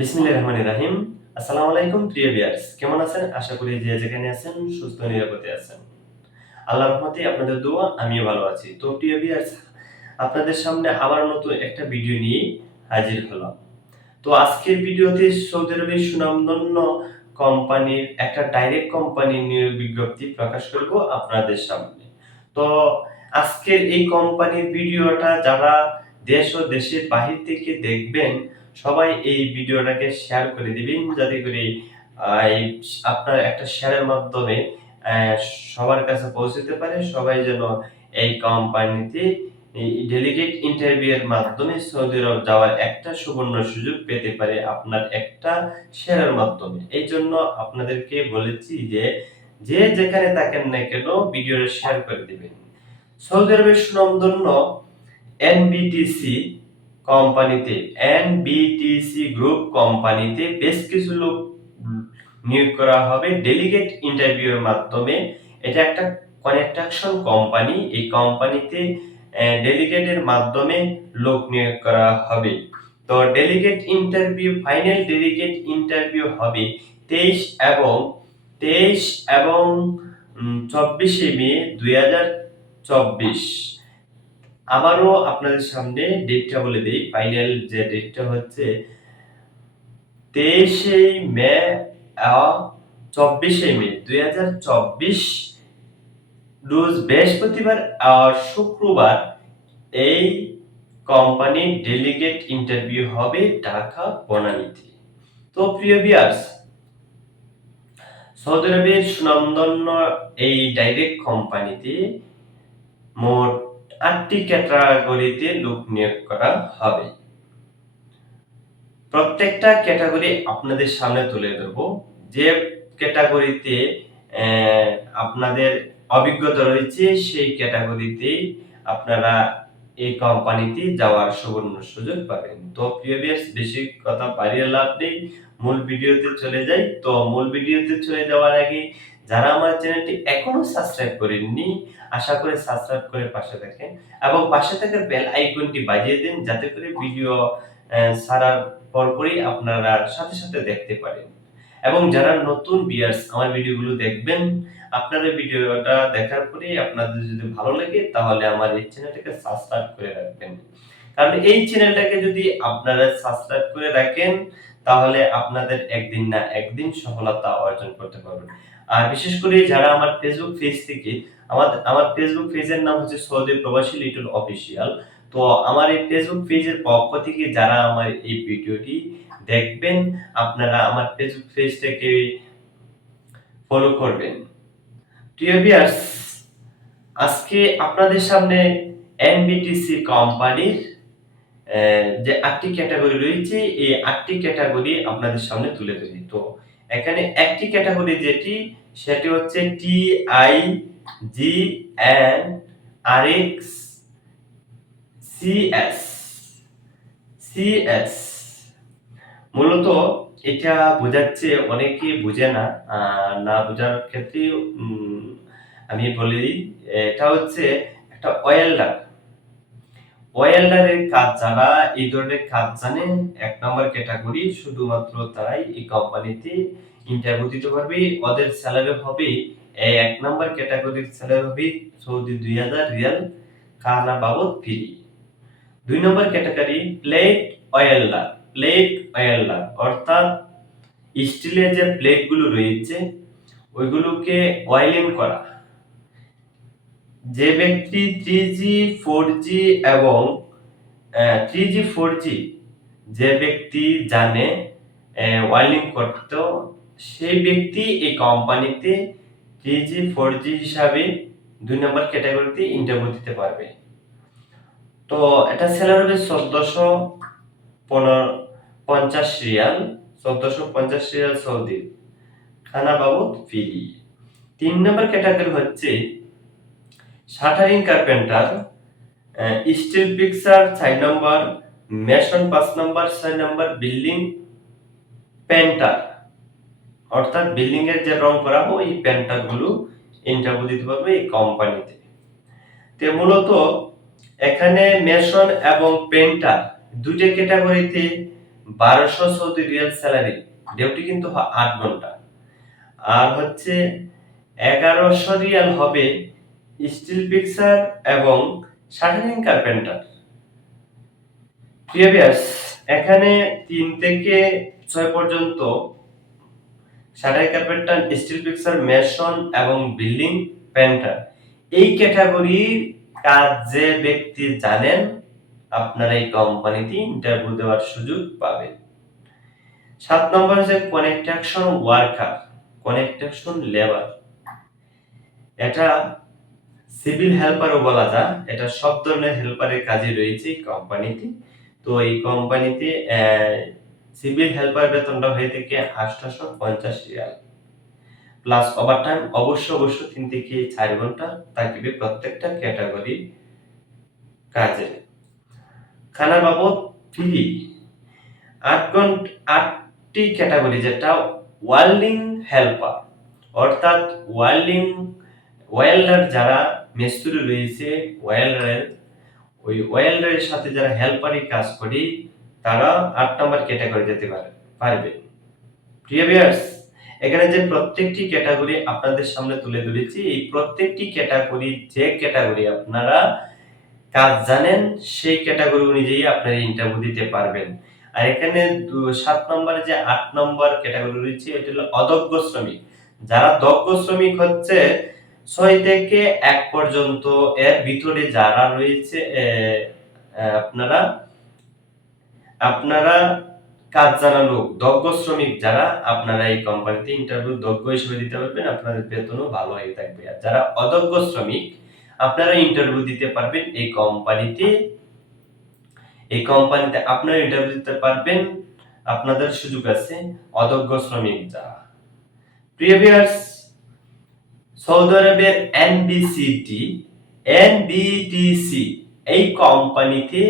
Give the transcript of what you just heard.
বিসমিল্লাহির রহমানির রহিম। আসসালামু আলাইকুম, প্রিয় ভিউয়ার্স। কেমন আছেন? আশা করি যে যেখানে আছেন, সুস্থ নিরাপদে আছেন। রহমতে আপনাদের দোয়া, আমিও ভালো আছি। তো প্রিয় আপনাদের সামনে আবার নতুন একটা ভিডিও নিয়ে হাজির হলাম। তো আজকের ভিডিওতে সৌদি সুনামধন্য কোম্পানির একটা ডাইরেক্ট কোম্পানির নিয়োগ বিজ্ঞপ্তি প্রকাশ করব আপনাদের সামনে। তো আজকের এই কোম্পানির ভিডিওটা যারা দেশ ও দেশের বাহির থেকে দেখবেন সবাই এই ভিডিওটাকে শেয়ার করে দিবেন, যাতে করে আপনার একটা শেয়ারের মাধ্যমে সবার কাছে পৌঁছতে পারে। সবাই যেন এই কোম্পানিতে ডেলিগেট ইন্টারভিউ এর মাধ্যমে সৌদি আরব যাওয়ার একটা সুবর্ণ সুযোগ পেতে পারে আপনার একটা শেয়ারের মাধ্যমে। এই জন্য আপনাদেরকে বলেছি যে যে যেখানে থাকেন না কেন ভিডিওটা শেয়ার করে দিবেন। সৌদি আরবের সুনামধন্য এনবিটিসি কোম্পানিতে এনবিটিসি গ্রুপ কোম্পানিতে বেশ কিছু লোক নিয়োগ করা হবে। ডেলিগেট ইন্টারভিউর মাধ্যমে এটা একটা কনেকট্রাকশন কোম্পানি এই কোম্পানিতে ডেলিগেটের মাধ্যমে লোক নিয়োগ করা হবে। তো delegate interview final delegate interview হবে তেইশ এবং তেইশ এবং চব্বিশে মে দুই হাজার চব্বিশ। আবারও আপনাদের সামনে ডেটটা বলে দিই। ফাইনাল যে ডেটটা হচ্ছে তেইশে মে চব্বিশে মে, দুই হাজার চব্বিশ রোজ বৃহস্পতিবার শুক্রবার এই কোম্পানির ডেলিগেট ইন্টারভিউ হবে ঢাকা বনানীতে। তো প্রিয় বিয়ার্স সৌদি আরবের সুনামধন্য এই ডাইরেক্ট কোম্পানিতে মোট আটটি ক্যাটাগরিতে লোক নিয়োগ করা হবে। প্রত্যেকটা ক্যাটাগরি আপনাদের সামনে তুলে ধরব। যে ক্যাটাগরিতে আপনাদের অভিজ্ঞতা রয়েছে, সেই ক্যাটাগরিতেই আপনারা এই কোম্পানিতে যাওয়ার সুবর্ণ সুযোগ পাবেন তো প্রিয় ভিউয়ার্স বেশি কথা বাড়িয়ে লাভ নেই। মূল ভিডিওতে চলে যাই। তো মূল ভিডিওতে চলে যাওয়ার আগে, যারা আমার চ্যানেলটি এখনও সাবস্ক্রাইব করেননি, আশা করে সাবস্ক্রাইব করে পাশে থাকেন এবং পাশে থাকা বেল আইকনটি বাজিয়ে দিন, যাতে করে ভিডিও ছাড়ার পরপরই আপনারা সাথে সাথে দেখতে পারেন। এবং যারা নতুন বিয়ার্স আমার ভিডিওগুলো দেখবেন আপনারা ভিডিওটা দেখার পরেই আপনাদের যদি ভালো লাগে, তাহলে আমার এই চ্যানেলটাকে সাবস্ক্রাইব করে রাখবেন। কারণ এই চ্যানেলটাকে যদি আপনারা সাবস্ক্রাইব করে রাখেন, তাহলে আপনাদের একদিন না একদিন সফলতা অর্জন করতে পারবেন। আর বিশেষ করে যারা আমার ফেসবুক পেজ থেকে আমার আমার ফেসবুক পেজের নাম হচ্ছে সৌদি প্রবাসী লিটল অফিসিয়াল। তো আমার এই ফেসবুক পেজের পক্ষ থেকে যারা আমার এই ভিডিওটি দেখবেন, আপনারা আমার ফেসবুক পেজটাকে ফলো করবেন। আজকে আপনাদের সামনে এনবিটিসি কোম্পানির যে আটটি ক্যাটাগরি রয়েছে, এই আটটি ক্যাটাগরি আপনাদের সামনে তুলে ধরি। তো এখানে একটি ক্যাটাগরি যেটি, সেটি হচ্ছে T I G N R X CS CS মূলত এটা বোঝাচ্ছে অনেকে বুঝে না না বোঝার ক্ষেত্রে আমি বলে এটা হচ্ছে একটা ওয়েল্ডার। ওয়েল্ডারের কাজ যারা, এই ধরনের কাজ জানে, এক নম্বর ক্যাটাগরি শুধুমাত্র তারাই এই কোম্পানিতে ইন্টারভিউ দিতে পারবে। ওদের স্যালারি হবে এক নম্বর ক্যাটাগরির স্যালারি হবে সৌদি দুই হাজার রিয়াল। খানা বাবদ ফ্রি দুই নম্বর category, plate welder plate welder অর্থাৎ স্টিলের যে প্লেটগুলো রয়েছে, ওইগুলোকে ওয়েলিং করা। যে ব্যক্তি থ্রি জি ফোর জি এবং থ্রি জি ফোর জি যে ব্যক্তি জানে ওয়েলিং করতে, সেই ব্যক্তি এই কোম্পানিতে থ্রি জি ফোর জি হিসাবে দুই নম্বর ক্যাটাগরিতে ইন্টারভিউ দিতে পারবে। তো এটা স্যালারি হবে চোদ্দশো পনেরো, পঞ্চাশ রিয়াল, চোদ্দশো পঞ্চাশ রিয়াল সৌদি। খানা বাবদ ফি। তিন নম্বর ক্যাটাগরি হচ্ছে শাটারিং কার্পেন্টার স্টিল পিকচার ছয় নম্বর মেশন পাঁচ নম্বর, ছয় নম্বর বিল্ডিং পেন্টার অর্থাৎ বিল্ডিং এর যে রং করা হয়, এই পেন্টারগুলো ইন্টারভিউ দিতে পারবে এই কোম্পানিতে মূলত এখানে মেশন এবং পেন্টার দুইটা ক্যাটাগরিতে বারোশো সৌদি রিয়াল স্যালারি। ডিউটি কিন্তু আট ঘণ্টা। আর হচ্ছে এগারোশো রিয়াল হবে স্টিল পিকচার এবং শাটারিং কার্পেন্টার। প্রিভিয়াস এখানে তিন থেকে ছয় পর্যন্ত shuttering carpenter, steel fixer, mason এবং বিল্ডিং পেন্টার এই ক্যাটাগরির কাজ যে ব্যক্তি জানেন, আপনারা এই কোম্পানিতে ইন্টারভিউ দেওয়ার সুযোগ পাবেন। সাত নম্বর হচ্ছে কনেকট্রাকশন ওয়ার্কার কনেকট্রাকশন লেবার এটা সিভিল হেল্পারও বলা যায়, এটা সব ধরনের হেল্পারের কাজে রয়েছে কোম্পানিতে তো এই কোম্পানিতে সিভিল হেল্পার বেতনটা হয়ে থেকে আটশোশো পঞ্চাশ রিয়াল। প্লাস ওভার টাইম অবশ্য অবশ্য তিন থেকে চার ঘণ্টা থাকবে প্রত্যেকটা ক্যাটাগরি কাজে। খানা বাবদ ফ্রি আট ঘণ্টা আটটি ক্যাটাগরি যেটা ওয়েল্ডিং হেল্পার, অর্থাৎ ওয়েল্ডিং ওয়েল্ডার যারা মিস্ত্রি রয়েছে, ওয়েল্ডারের ওই ওয়েল্ডারের সাথে যারা হেল্পারি কাজ করি, তারা আট নম্বর ক্যাটাগরি যেতে পারে পারবে। প্রিয় ভিউয়ার্স এখানে যে প্রত্যেকটি ক্যাটাগরি আপনাদের সামনে তুলে ধরেছি, এই প্রত্যেকটি ক্যাটাগরি যে ক্যাটাগরি আপনারা কাজ জানেন, সেই ক্যাটাগরি অনুযায়ী আপনারা ইন্টারভিউ দিতে পারবেন। আর এখানে সাত নম্বরে যে আট নম্বর ক্যাটাগরি রয়েছে, এটা হলো অদক্ষ শ্রমিক। যারা দক্ষ শ্রমিক হচ্ছে, ছয় থেকে এক পর্যন্ত এর ভিতরে যারা রয়েছে আপনারা আপনারা কাজ জানা লোক, দক্ষ শ্রমিক যারা, আপনারা এই কোম্পানিতে ইন্টারভিউ দক্ষ হিসেবে দিতে পারবেন, আপনাদের বেতনও ভালো হয়ে থাকবে। আর যারা অদক্ষ শ্রমিক, আপনারা ইন্টারভিউ দিতে পারবেন এই কোম্পানিতে এই কোম্পানিতে আপনারা ইন্টারভিউ দিতে পারবেন, আপনাদের সুযোগ আছে অদক্ষ শ্রমিক যারা। প্রিভিয়াস সৌদি আরবের এনবিসিটি এনবিটিসি এই কোম্পানিতে